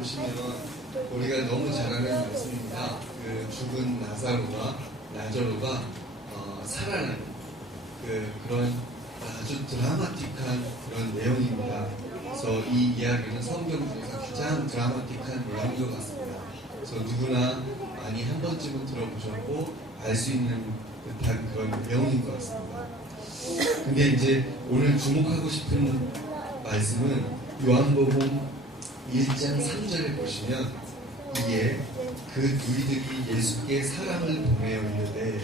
보시면 우리가 너무 잘 아는 말씀입니다. 그 죽은 나자로가 살아나는 그런 아주 드라마틱한 그런 내용입니다. 그래서 이 이야기는 성경 중에서 가장 드라마틱한 내용인 것 같습니다. 그래서 누구나 많이 한 번쯤은 들어보셨고 알 수 있는 듯한 그런 내용인 것 같습니다. 근데 이제 오늘 주목하고 싶은 말씀은 요한복음 1장 3절에 보시면 이게 그 누이들이 예수께 사랑을 보내어 이르되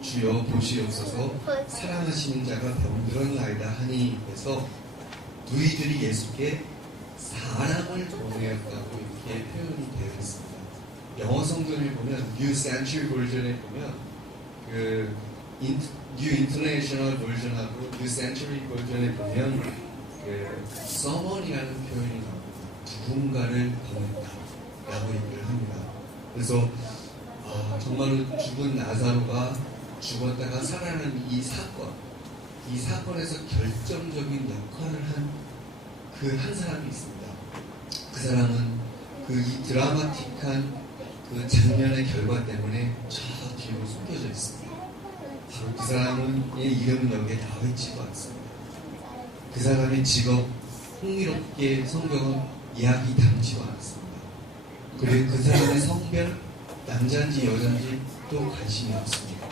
주여 보시옵소서 사랑하시는 자가 병들었나이다 하니 해서 누이들이 예수께 사랑을 보내었다고 이렇게 표현이 되어 있습니다. 영어 성경을 보면 New Century Version에 보면 그 New International Version하고 New Century Version에 보면 그 someone이라는 표현이 나옵니다. 누군가를 보냈다라고 얘기를 합니다. 그래서 정말로 죽은 나사로가 죽었다가 살아나는 이 사건에서 결정적인 역할을 한 그 한 사람이 있습니다. 그 사람은 이 드라마틱한 그 장면의 결과 때문에 저 뒤로 숨겨져 있습니다. 바로 그 사람의 이름은 여기에 나와 있지도 않습니다. 그 사람의 직업 흥미롭게 성경은 이야기 담지도 않았습니다. 그리고 그 사람의 성별 남자인지 여자인지 또 관심이 없습니다.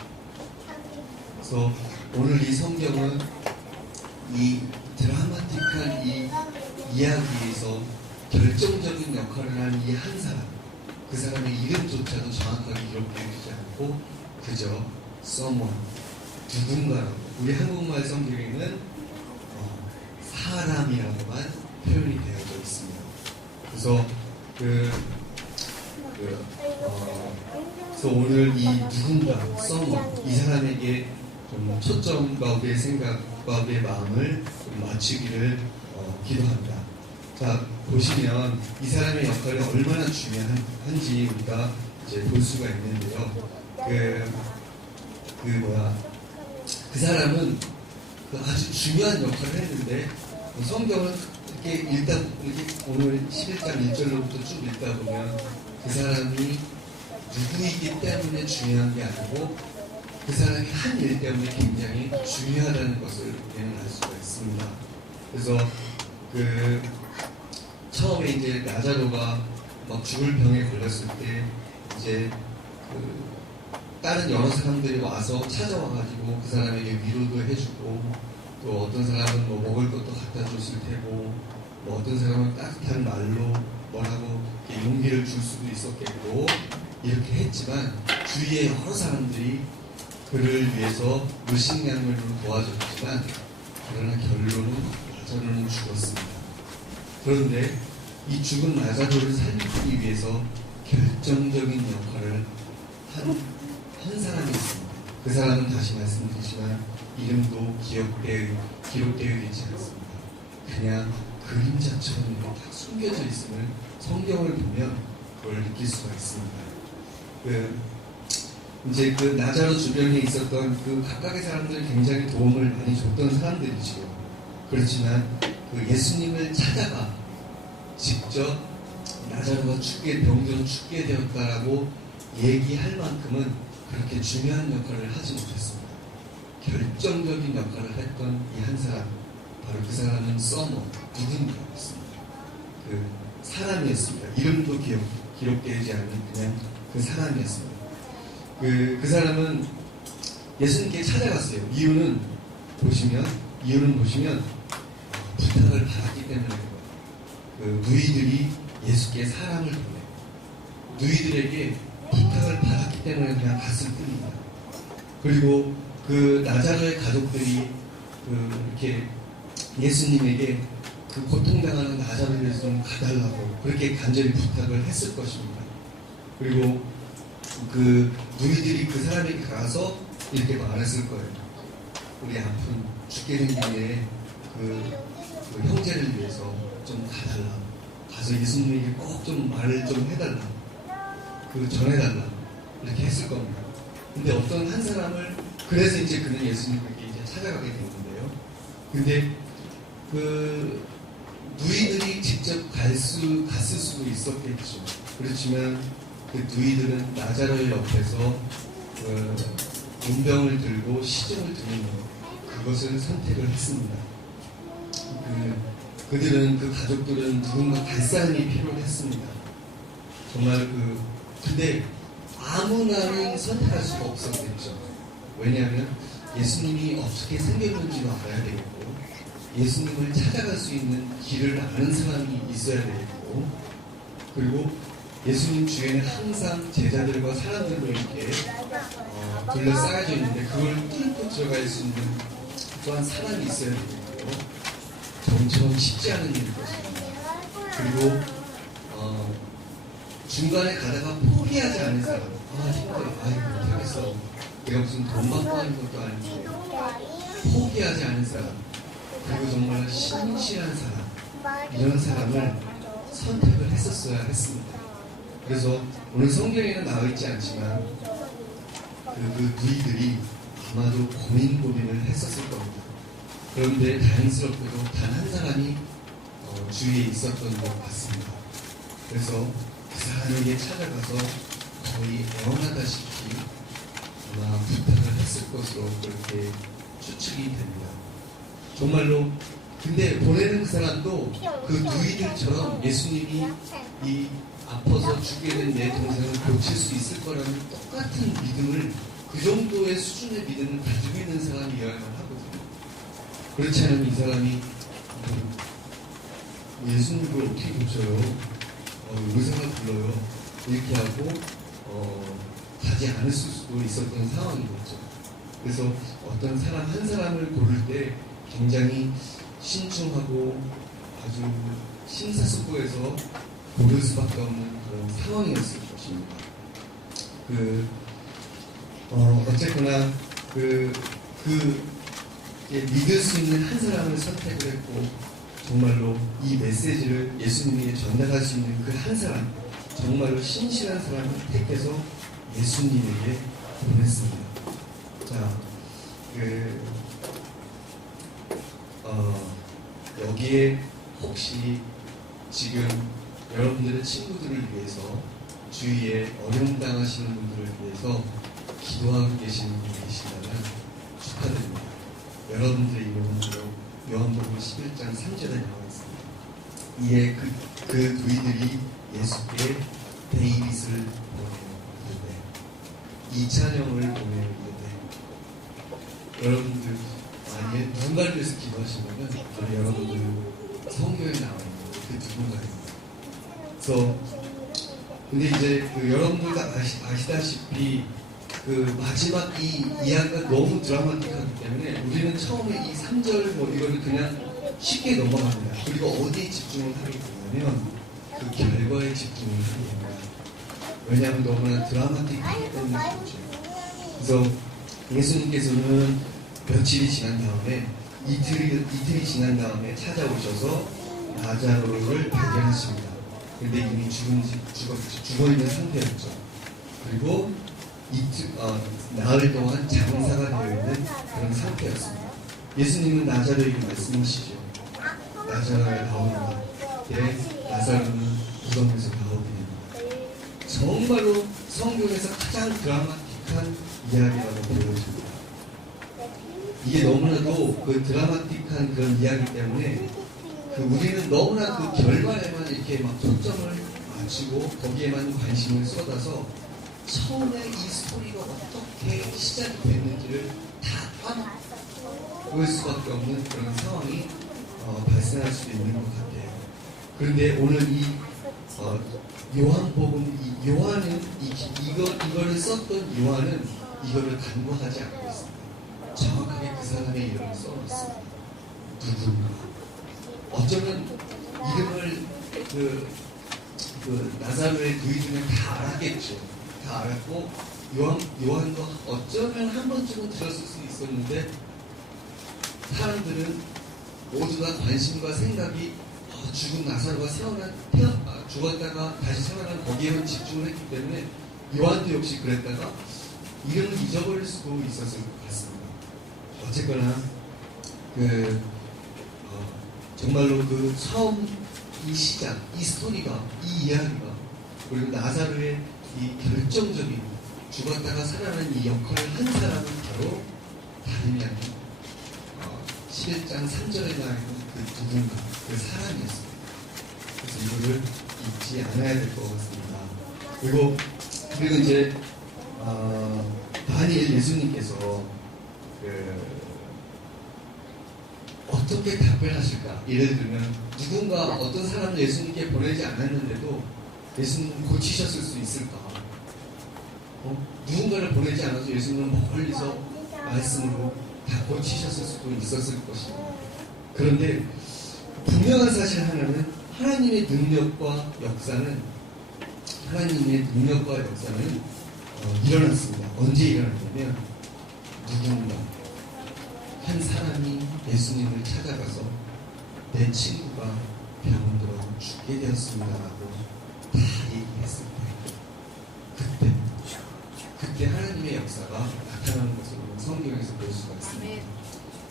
그래서 오늘 이 성경은 이 드라마틱한 이 이야기에서 결정적인 역할을 한 이 한 사람, 그 사람의 이름조차도 정확하게 기록되지 않고 그저 someone, 누군가라고, 우리 한국말 성경에는 사람이라고만 표현이 되어져 있습니다. 그래서 그래서 오늘 이 누군가, someone, 이 사람에게 좀 초점과 우리의 생각과 우리의 마음을 좀 맞추기를 기도합니다. 자, 보시면 이 사람의 역할이 얼마나 중요한지 우리가 이제 볼 수가 있는데요. 그 사람은 아주 중요한 역할을 했는데 성경을 이렇게 오늘 11장 1절로부터 쭉 읽다 보면 그 사람이 누구이기 때문에 중요한 게 아니고 그 사람이 한 일 때문에 굉장히 중요하다는 것을 우리는 알 수가 있습니다. 그래서 처음에 이제 나자로가 막 죽을 병에 걸렸을 때 이제 다른 여러 사람들이 와서 찾아와가지고 그 사람에게 위로도 해주고 또 어떤 사람은 뭐 먹을 것도 갖다 줬을 테고 뭐 어떤 사람은 따뜻한 말로 뭐라고 용기를 줄 수도 있었겠고 이렇게 했지만 주위에 여러 사람들이 그를 위해서 물심양면으로 도와줬지만 그러나 결론은 나자로는 죽었습니다. 그런데 이 죽은 나자로를 살리기 위해서 결정적인 역할을 한 사람이 있습니다. 그 사람은 다시 말씀드리지만 이름도 기록되어 있지 않습니다. 그냥 그림자처럼 이렇게 딱 숨겨져 있음을 성경을 보면 그걸 느낄 수가 있습니다. 이제 그 나자로 주변에 있었던 그 각각의 사람들 굉장히 도움을 많이 줬던 사람들이죠. 그렇지만 그 예수님을 찾아가 직접 나자로가 병들어 죽게 되었다라고 얘기할 만큼은 그렇게 중요한 역할을 하지 못했습니다. 결정적인 역할을 했던 이 한 사람, 바로 그 사람은 누군가였습니다. 그 사람이었습니다. 이름도 기록되지 않는 그냥 그 사람이었습니다. 그 사람은 예수님께 찾아갔어요. 이유는 보시면 부탁을 받았기 때문에 누이들이 예수께 사랑을 보내 누이들에게 부탁을 받았기 때문에 그냥 갔을 뿐입니다. 그리고 그 나자로의 가족들이 이렇게 예수님에게 그 고통당하는 나자로를 위해서 좀 가달라고 그렇게 간절히 부탁을 했을 것입니다. 그리고 그 누이들이 그 사람에게 가서 이렇게 말했을 거예요. 우리 아픈 죽게 된 길에 그 형제를 위해서 좀 가달라. 가서 예수님에게 꼭 좀 말을 좀 해달라. 전해달라. 이렇게 했을 겁니다. 근데 어떤 한 사람을, 그래서 이제 그는 예수님에게 이제 찾아가게 되는데요. 근데 누이들이 직접 갔을 수도 있었겠죠. 그렇지만 그 누이들은 나자로의 옆에서 문병을 들고 시중을 드는 그것을 선택을 했습니다. 그들은 그 가족들은 누군가 갈 사람이 필요했습니다. 정말 근데 아무나는 선택할 수가 없었겠죠. 왜냐하면 예수님이 어떻게 생겼는지도 알아야 되겠고 예수님을 찾아갈 수 있는 길을 아는 사람이 있어야 되겠고 그리고 예수님 주위에는 항상 제자들과 사람들로 이렇게 둘러싸여져 있는데 그걸 뚫고 들어갈 수 있는 또한 사람이 있어야 되겠고 정처럼 쉽지 않은 일일 것입니다. 그리고 중간에 가다가 포기하지 않은 사람 힘들어 못하겠어 내가 무슨 돈 받고 하는 것도 아닌데 포기하지 않은 사람 그리고 정말 신실한 사람 이런 사람을 선택을 했었어야 했습니다. 그래서 오늘 성경에는 나와있지 않지만 그 누이들이 아마도 고민을 했었을 겁니다. 그런데 다행스럽게도 단 한 사람이 주위에 있었던 것 같습니다. 그래서 그 사람에게 찾아가서 거의 애원하다시피 아마 부탁을 했을 것으로 그렇게 추측이 됩니다. 정말로 근데 보내는 그 사람도 그 누이들처럼 예수님이 이 아파서 죽게 된 내 동생을 고칠 수 있을 거라는 똑같은 믿음을 그 정도의 수준의 믿음을 가지고 있는 사람이어야만 하거든요. 그렇지 않으면 이 사람이 예수님을 어떻게 고쳐요? 의사가 불러요. 이렇게 하고 가지 않을 수도 있었던 상황이겠죠. 그래서 어떤 사람 한 사람을 고를 때 굉장히 신중하고 아주 심사숙고해서 고를 수밖에 없는 그런 상황이었을 것입니다. 어쨌거나 믿을 수 있는 한 사람을 선택을 했고 정말로 이 메시지를 예수님에게 전달할 수 있는 그 한 사람 정말로 신실한 사람을 택해서 예수님에게 보냈습니다. 자, 여기에 혹시 지금 여러분들의 친구들을 위해서 주위에 어려움 당하시는 분들을 위해서 기도하고 계시는 분이 계시다면 축하드립니다. 여러분들의 이름은 요한복음 11장 3절에 나와 있습니다. 이에 그 누이들이 예수께 데이빗을 보내는데 이 찬양을 보내는데 여러분들 만약에 누군가를 위해서 기도하시면 여러분들 성경에 나와 있는 그 누군가입니다. 그래서 근데 이제 여러분들 다 아시다시피 마지막 이 이야기가 너무 드라마틱하기 때문에 우리는 처음에 이 3절 이거를 그냥 쉽게 넘어갑니다. 그리고 어디에 집중을 하게 되냐면 그 결과에 집중을 하게 됩니다. 왜냐하면 너무나 드라마틱하기 때문에 그렇죠. 그래서 예수님께서는 며칠이 지난 다음에 이틀이 지난 다음에 찾아오셔서 나자로를 발견하십니다. 근데 이미 죽어 있는 상태였죠. 그리고 나흘 동안 장사가 되어 있는 그런 상태였습니다. 예수님은 나자로에게 말씀하시죠. 나자로에 나오는가? 나사로는 무덤에서 나오게 됩니다. 정말로 성경에서 가장 드라마틱한 이야기라고 보여집니다. 이게 너무나도 드라마틱한 그런 이야기 때문에 우리는 너무나 결과에만 이렇게 막 초점을 맞추고 거기에만 관심을 쏟아서 처음에 이 스토리가 어떻게 시작이 됐는지를 다 까먹을 수밖에 없는 그런 상황이 발생할 수도 있는 것 같아요. 그런데 오늘 이 요한복음 요한은 이거를 썼던 요한은 이거를 간과하지 않고 있습니다. 정확하게 그 사람의 이름을 써놨습니다. 누군가. 어쩌면 이름을 나사로의 누이 중에 다 알았겠죠. 다 알았고 요한도 어쩌면 한 번쯤은 들었을 수 있었는데 사람들은 모두 다 관심과 생각이 죽은 나사로가 죽었다가 다시 살아난 거기에만 집중을 했기 때문에 요한도 역시 그랬다가 이름을 잊어버릴 수도 있었을 것 같습니다. 어쨌거나 정말로 그 처음 이 시작, 이 스토리가, 이 이야기가, 그리고 나사로의 이 결정적인 죽었다가 살아난 이 역할을 한 사람은 바로 다름이 아닌 11장 3절에 나와 있는 그 누군가, 그 사람이었습니다. 그래서 이거를 잊지 않아야 될 것 같습니다. 그리고 이제 다니엘 예수님께서 어떻게 답을 하실까? 예를 들면 누군가 어떤 사람을 예수님께 보내지 않았는데도 예수님 고치셨을 수 있을까? 누군가를 보내지 않아서 예수님은 멀리서 말씀으로 다 고치셨을 수도 있었을 것입니다. 그런데 분명한 사실 하나는 하나님의 능력과 역사는 일어났습니다. 언제 일어났냐면 누군가 한 사람이 예수님을 찾아가서 내 친구가 병원 들어 죽게 되었습니다라고 다 얘기했을 때 그때 하나님의 역사가 나타나는 것을 성경에서 볼 수가 있습니다.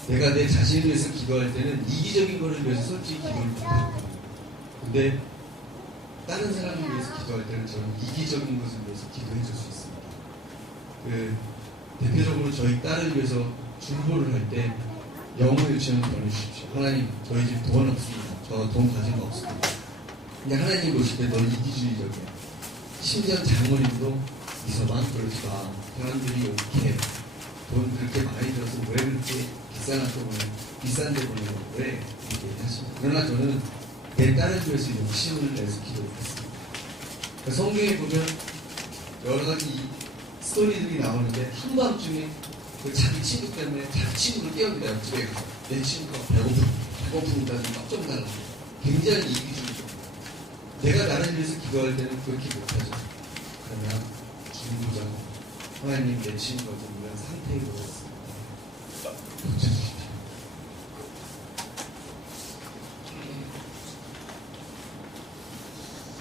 내가 내 자신을 위해서 기도할 때는 이기적인 것을 위해서 솔직히 기도를 못하거든요. 근데 다른 사람을 위해서 기도할 때는 저는 이기적인 것을 위해서 기도해 줄 수 있습니다. 대표적으로 저희 딸을 위해서 중보를 할 때 영어 유치원 보내주십시오. 하나님, 저희 집 돈 없습니다. 저 돈 가진 거 없습니다. 근데 하나님 보실 때 너 이기주의적이야. 심지어 장모님도 이서방 그러지 마. 사람들이 욕해. 돈 그렇게 많이 들어서 왜 그렇게 비싼 데 보내고 왜 이렇게 하십니까? 그러나 저는 내 딸을 위해서 욕심을 내서 기도했습니다. 그러니까 성경에 보면 여러 가지 스토리들이 나오는데 한밤중에 자기 친구 때문에 자기 친구를 깨웁니다. 집에 가서 내 친구가 배고프니까 좀 깜짝 놀라고 굉장히 이기주의죠. 내가 나를 위해서 기도할 때는 그렇게 못하죠. 그러면 중보자 하나님 내 친구가 좀 이런 상태에 놓였습니다. 고쳐주십시오.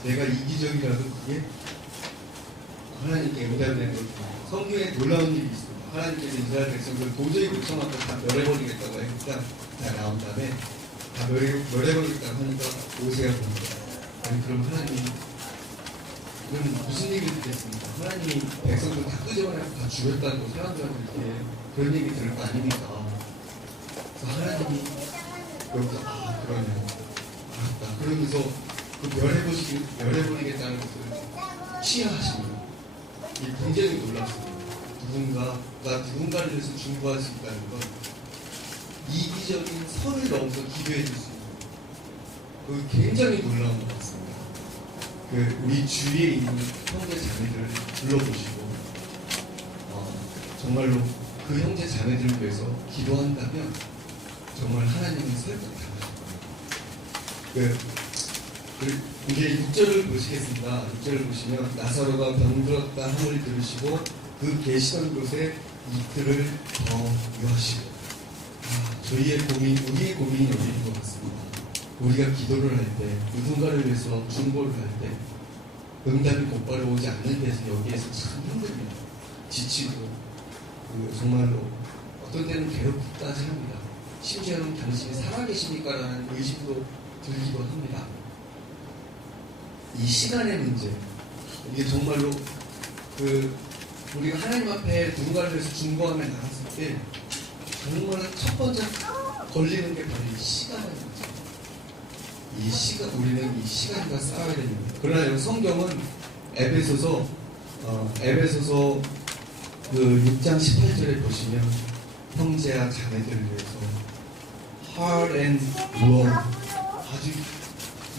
내가 이기적이라도 그게 하나님께 응답되는 것 성경에 놀라운 일이 있습니다. 하나님께서 이스라엘 백성들 도저히 못 참아서 다 멸해버리겠다고 하니까 다 나온 다음에 다 멸해버리겠다고 하니까 오세가 봅니다. 아니 그럼 하나님 그럼 무슨 얘기를 듣겠습니까? 하나님이 백성들 다 끄집어내고 다 죽였다고 사람들한테 이렇게 그런 얘기 들을 거 아닙니까? 그래서 하나님이 여기서 그러네 알았다 그러면서 그 멸해버리겠다는 것을 취하하십니다. 이게 굉장히 놀랐습니다. 누군가를 위해서 중보할 수 있다는 건 이기적인 선을 넘어서 기도해 줄 수 있는 그 굉장히 놀라운 것 같습니다. 우리 주위에 있는 형제 자매들을 불러보시고 정말로 그 형제 자매들을 위해서 기도한다면 정말 하나님은 설득당하실 겁니다. 이제 6절을 보시겠습니다. 6절을 보시면 나사로가 병들었다 함을 들으시고 그 계시던 곳에 이틀을 더 유하시고 우리의 고민이 여기인 것 같습니다. 우리가 기도를 할 때 누군가를 위해서 중보를 할 때 응답이 곧바로 오지 않는 데서 여기에서 참 힘듭니다. 지치고 정말로 어떤 때는 괴롭다지 합니다. 심지어는 당신이 살아계십니까? 라는 의심도 들기도 합니다. 이 시간의 문제 이게 정말로 우리가 하나님 앞에 누군가를 위해서 중보하며 나갔을 때 정말 첫 번째 걸리는 게 바로 이 시간의 문제. 우리는 이 시간과 싸워야 됩니다. 그러나 여기 성경은 에베소서 6장 18절에 보시면 형제와 자매들을 위해서 hard and long 아주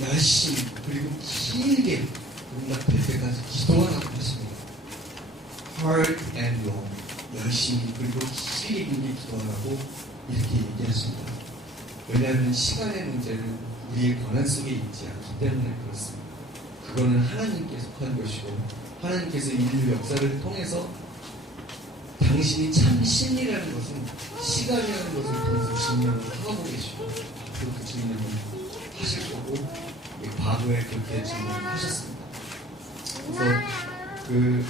열심히 그리고 길게 응답될 때까지 기도하라고 하십니다. hard and long 열심히 그리고 길게 기도하라고 이렇게 얘기하십니다. 왜냐하면 시간의 문제는 우리의 권한 속에 있지 않기 때문에 그렇습니다. 그거는 하나님께서 한 것이고 하나님께서 인류 역사를 통해서 당신이 참 신이라는 것은 시간이라는 것을 통해서 증명을 하고 계시고 앞으로 그 증명을 하실 거고 과거에 그렇게 증명을 하셨습니다. 그래서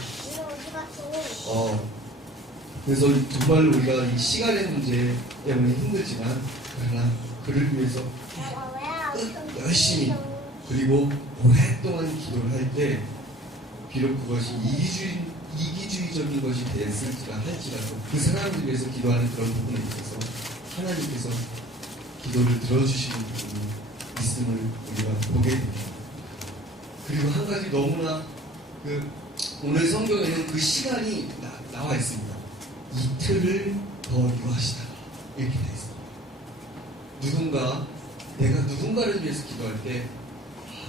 그래서 정말 우리가 이 시간의 문제 때문에 힘들지만 그러나 그를 위해서 열심히 그리고 오랫동안 기도를 할 때 비록 그것이 이기주의적인 것이 됐을지라 할지라도 그 사람을 위해서 기도하는 그런 부분에 있어서 하나님께서 기도를 들어주시는 부분이 있음을 우리가 보게 됩니다. 그리고 한 가지 너무나 오늘 성경에는 그 시간이 나와 있습니다. 이틀을 더 유하시다가 이렇게 되어 있습니다. 내가 누군가를 위해서 기도할 때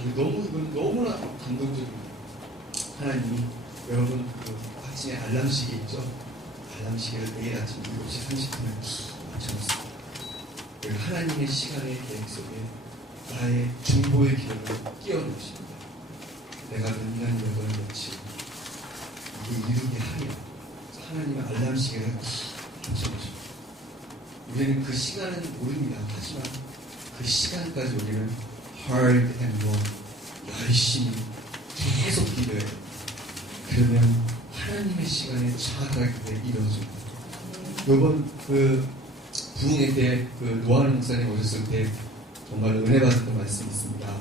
이건 너무나 감동적입니다. 하나님이 여러분 아침에 알람시계 있죠? 알람시계를 매일 아침 7시 30분에 맞춰놓습니다. 하나님의 시간의 계획 속에 나의 중보의 기도를 끼워 넣으십니다. 내가 몇 년, 몇 월, 며칠 이게 이루게 하리라. 하나님의 알람시계를 맞춰놓으십니다. 우리는 그 시간은 모릅니다. 하지만 그 시간까지 우리는 hard and long 열심히 계속 기도해요. 그러면 하나님의 시간에 정확하게 이루어집니다. 요번 부흥회 때 노아는 목사님 오셨을 때 정말 은혜 받았던 말씀이 있습니다.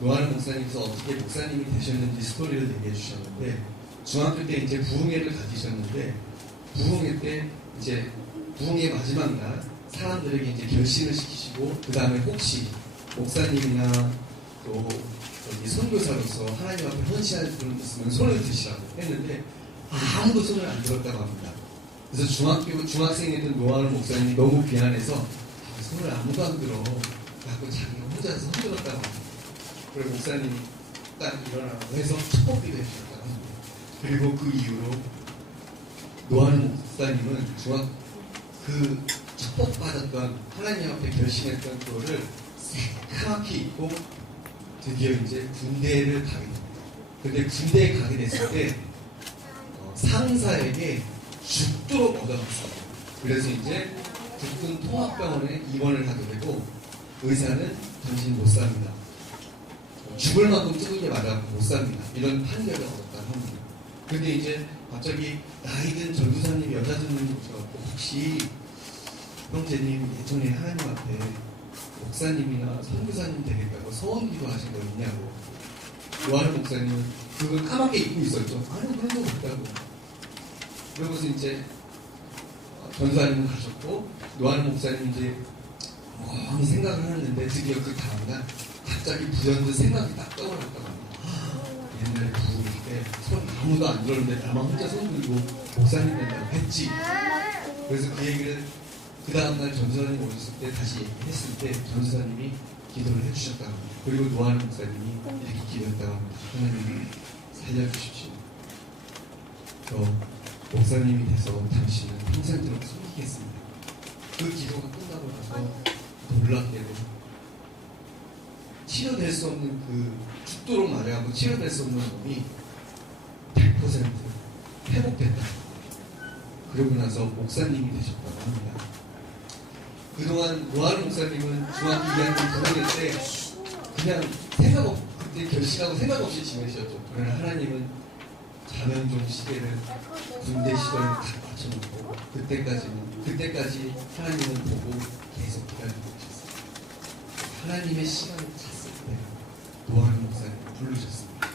노아는 목사님께서 어떻게 목사님이 되셨는지 스토리를 얘기해 주셨는데 중학교 때 이제 부흥회를 가지셨는데 부흥회 때 이제 부흥회 마지막 날 사람들에게 이제 결심을 시키시고 그 다음에 혹시 목사님이나 또 선교사로서 하나님 앞에 헌신할 분 있으면 손을 드시라고 했는데 아무도 손을 안 들었다고 합니다. 그래서 중학생이었던 노아는 목사님이 너무 미안해서 손을 아무도 안 들어 라고 자기가 혼자서 손 들었다고 합니다. 그리고 목사님이 딱 일어나고 해서 축복기도 해주셨다고 합니다. 그리고 그 이후로 노아는 목사님은 그 축복받았던 하나님 앞에 결심했던 그거를 새카맣게 잊고 드디어 이제 군대를 가게 됩니다. 근데 군대에 가게 됐을 때 상사에게 죽도록 얻어맞습니다. 그래서 이제 국군 통합병원에 입원을 하게 되고 의사는 당신 못 삽니다. 죽을 만큼 두들겨 맞아서 못 삽니다. 이런 판결을 얻었다고 합니다. 근데 이제 갑자기 나이든 전도사님이 여자분이 오셔서 혹시 형제님 예전에 하나님 앞에 목사님이나 선교사님 되겠다고 서원기도 하신 거 있냐고. 노아는 목사님은 그걸 까맣게 잊고 있었죠. 아니 그런 거 없다고. 그러고서 이제 전도사님은 가셨고 노아는 목사님 이제 멍히 생각을 하는데 드디어 그 다음날 갑자기 불현듯 생각이 딱 떠올랐다고 합니다. 옛날에 부흥일 때 손 아무도 안 들었는데 나만 혼자 손 들고 목사님 된다고 했지. 그래서 그 얘기를 그 다음날 전도사님 오셨을 때 다시 얘기했을 때 전도사님이 기도를 해주셨다고 합니다. 그리고 노아는 목사님이 이렇게 기도했다고 합니다. 하나님 살려주십시오. 저 목사님이 돼서 당신은 평생도록 섬기겠습니다. 그 기도가 끝나고 나서 놀랍게도 치료될 수 없는 죽도록 마려하고 치료될 수 없는 몸이 100% 회복됐다. 그러고 나서 목사님이 되셨다고 합니다. 그동안 노아는 목사님은 중학교 2학년 부흥회 때 그냥 그때 결심하고 생각 없이 지내셨죠. 그러나 하나님은 자면종 시대를 군대 시절을 다 맞춰놓고 그때까지 하나님은 보고 계속 기다리고 계셨어요. 하나님의 시간을 찼을 때 노아는 목사님을 부르셨습니다.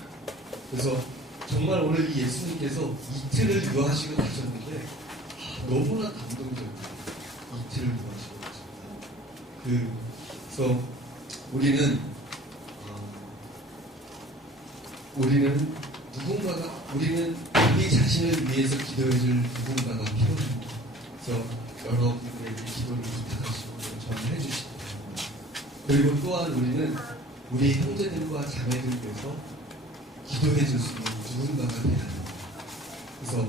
그래서 정말 오늘 이 예수님께서 이틀을 유하시고 가셨는데 너무나 감동적이에요. 이틀을 유하시고 가셨다. 그래서 우리는 우리 자신을 위해서 기도해줄 누군가가 필요합니다. 그래서 여러분들에게 기도를 부탁하시고 전해 주시기 바랍니다. 그리고 또한 우리는 우리 형제들과 자매들 위해서 기도해줄 수 있는 누군가가 되어야 합니다. 그래서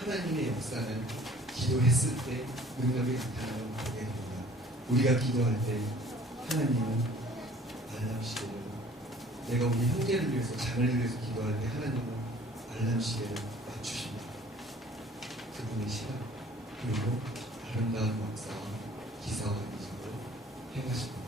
하나님의 역사는 기도했을 때 능력이 나타나는 걸 보게 됩니다. 우리가 기도할 때 하나님은 알람시계를 내가 우리 형제를 위해서 자매를 위해서 기도할 때 하나님은 알람시계를 맞추십니다. 그분의 시간 그리고 아름다운 역사와 기사와 이적을 행하십니다.